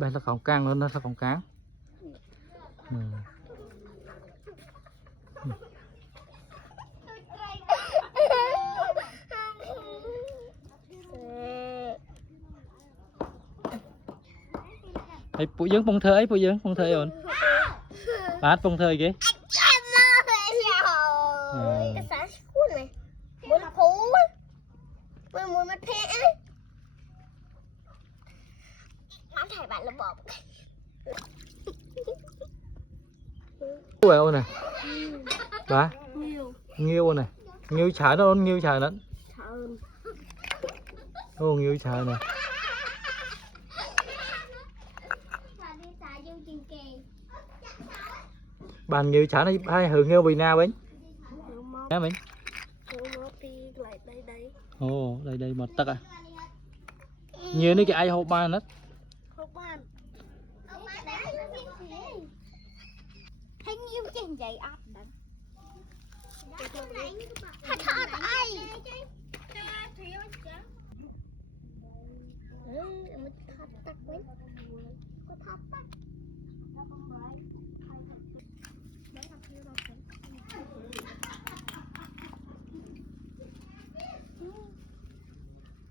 Đây là cổng cang luôn, nó là cổng cáng. Ấy phụ dưỡng bông thơ ấy, phụ dưỡng bông thơ ổn. Bát bông thơ kì. Bạn là bọt. Ủa ôn này. Bà. Nghiêu này. Nghiêu trái đó, nghiêu trái đó. Ô nghiêu trái này. Bàn nghiêu trái này hay hưởng nghiêu vì nào bánh? Nha bánh. Ồ, đây đây một tắc à. Nhiều này cái ai hộp bàn đó. Thấy nhiêu trên vậy ấp đặng. Thật thật ai.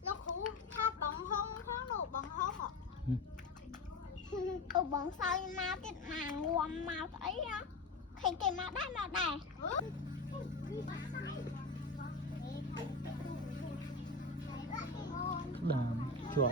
Nó khủ tha bằng hông khó nổ bằng hông ạ. Bằng sao mà cái màng nguồn màu ấy á. Thành cái màu đây. Đàm chuột.